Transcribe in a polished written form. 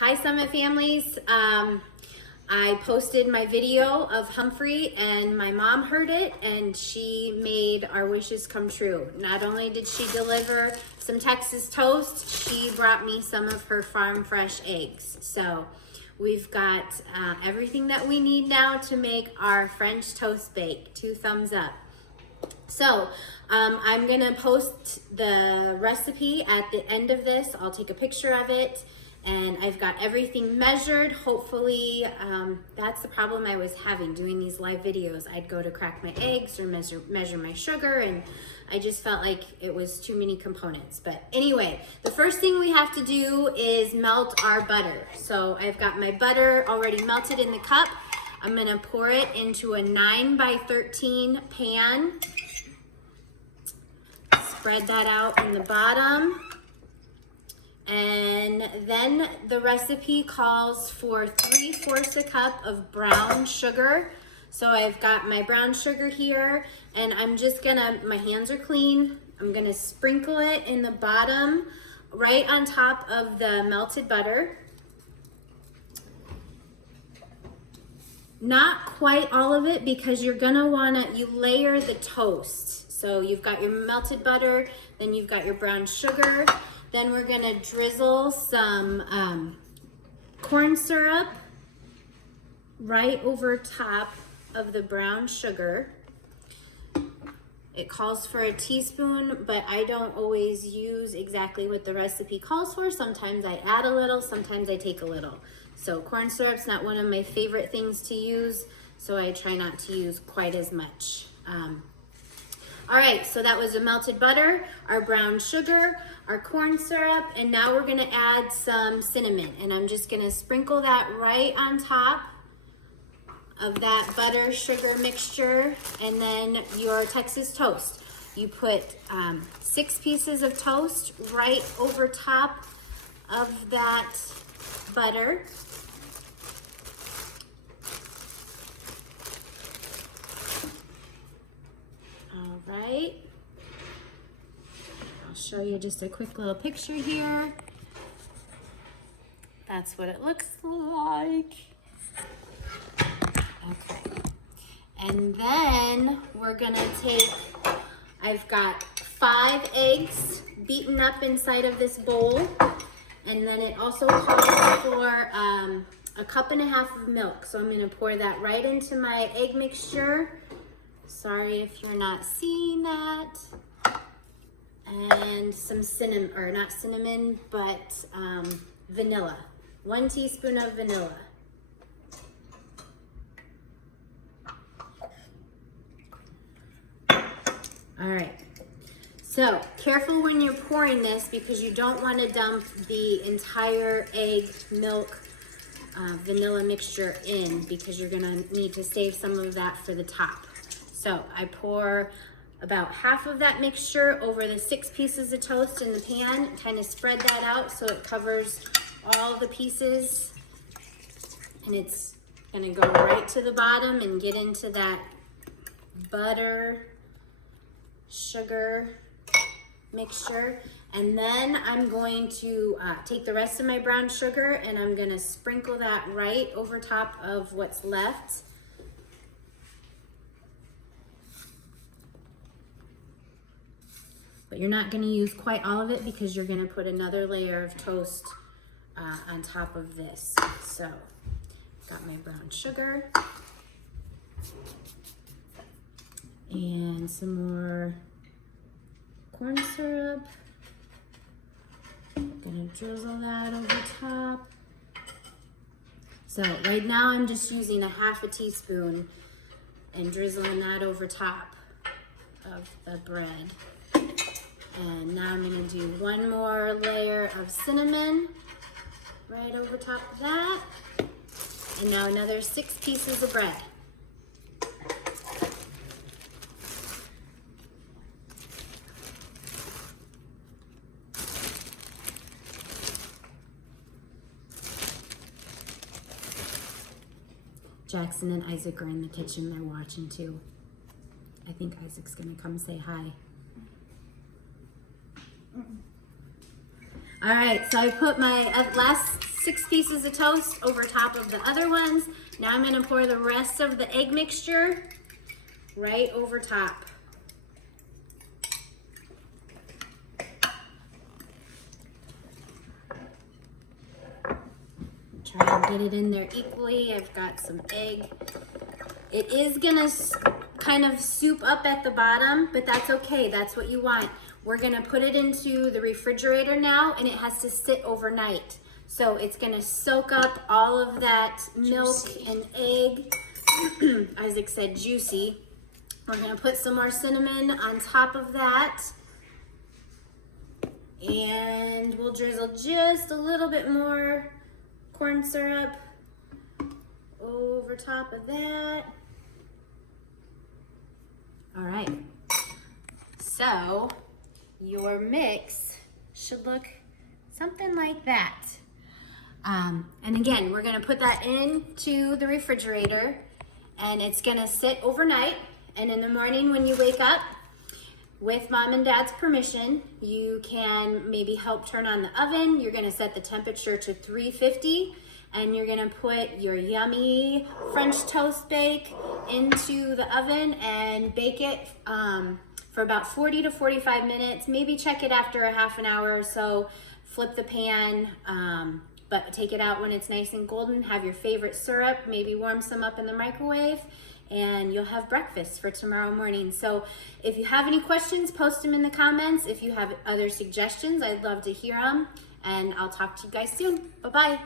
Hi Summit families. I posted my video of Humphrey and my mom heard it and she made our wishes come true. Not only did she deliver some Texas toast, she brought me some of her farm fresh eggs. So we've got everything that we need now to make our French toast bake. 2 thumbs up. So I'm gonna post the recipe at the end of this. I'll take a picture of it and I've got everything measured. Hopefully, that's the problem I was having doing these live videos. I'd go to crack my eggs or measure my sugar and I just felt like it was too many components. But anyway, the first thing we have to do is melt our butter. So I've got my butter already melted in the cup. I'm gonna pour it into a 9 by 13 pan. Spread that out in the bottom. And then the recipe calls for 3/4 a cup of brown sugar. So I've got my brown sugar here and I'm just gonna, my hands are clean. I'm gonna sprinkle it in the bottom right on top of the melted butter. Not quite all of it because you're gonna wanna, you layer the toast. So you've got your melted butter, then you've got your brown sugar. Then we're gonna drizzle some corn syrup right over top of the brown sugar. It calls for a teaspoon, but I don't always use exactly what the recipe calls for. Sometimes I add a little, sometimes I take a little. So corn syrup's not one of my favorite things to use, so I try not to use quite as much. All right, so that was the melted butter, our brown sugar, our corn syrup, and now we're gonna add some cinnamon. And I'm just gonna sprinkle that right on top of that butter sugar mixture, and then your Texas toast. You put 6 pieces of toast right over top of that butter. All right, I'll show you just a quick little picture here. That's what it looks like. Okay, and then we're gonna take, I've got 5 eggs beaten up inside of this bowl, and then it also calls for 1.5 cups of milk. So I'm gonna pour that right into my egg mixture. Sorry if you're not seeing that. And some cinnamon, or not cinnamon, but vanilla. 1 teaspoon of vanilla. All right, so careful when you're pouring this because you don't want to dump the entire egg, milk, vanilla mixture in because you're gonna need to save some of that for the top. So I pour about half of that mixture over the 6 pieces of toast in the pan, kind of spread that out so it covers all the pieces, and it's gonna go right to the bottom and get into that butter, sugar mixture. And then I'm going to take the rest of my brown sugar and I'm gonna sprinkle that right over top of what's left. But you're not gonna use quite all of it because you're gonna put another layer of toast on top of this. So, got my brown sugar. And some more corn syrup. Gonna drizzle that over top. So right now I'm just using 1/2 teaspoon and drizzling that over top of the bread. And now I'm gonna do 1 more layer of cinnamon right over top of that. And now another 6 pieces of bread. Jackson and Isaac are in the kitchen, they're watching too. I think Isaac's gonna come say hi. All right, so I put my last 6 pieces of toast over top of the other ones. Now I'm gonna pour the rest of the egg mixture right over top. Try and get it in there equally. I've got some egg. It is gonna kind of soup up at the bottom, but that's okay, that's what you want. We're gonna put it into the refrigerator now, and it has to sit overnight. So it's gonna soak up all of that milk and egg. Isaac said juicy. We're gonna put some more cinnamon on top of that. And we'll drizzle just a little bit more corn syrup over top of that. All right, so your mix should look something like that. And again, we're gonna put that into the refrigerator, and it's gonna sit overnight. And in the morning when you wake up, with mom and dad's permission, you can maybe help turn on the oven. You're gonna set the temperature to 350, and you're gonna put your yummy French toast bake into the oven and bake it for about 40 to 45 minutes. Maybe check it after a half an hour or so. Flip the pan, but take it out when it's nice and golden. Have your favorite syrup, maybe warm some up in the microwave, and you'll have breakfast for tomorrow morning. So if you have any questions, post them in the comments. If you have other suggestions, I'd love to hear them, and I'll talk to you guys soon. Bye-bye.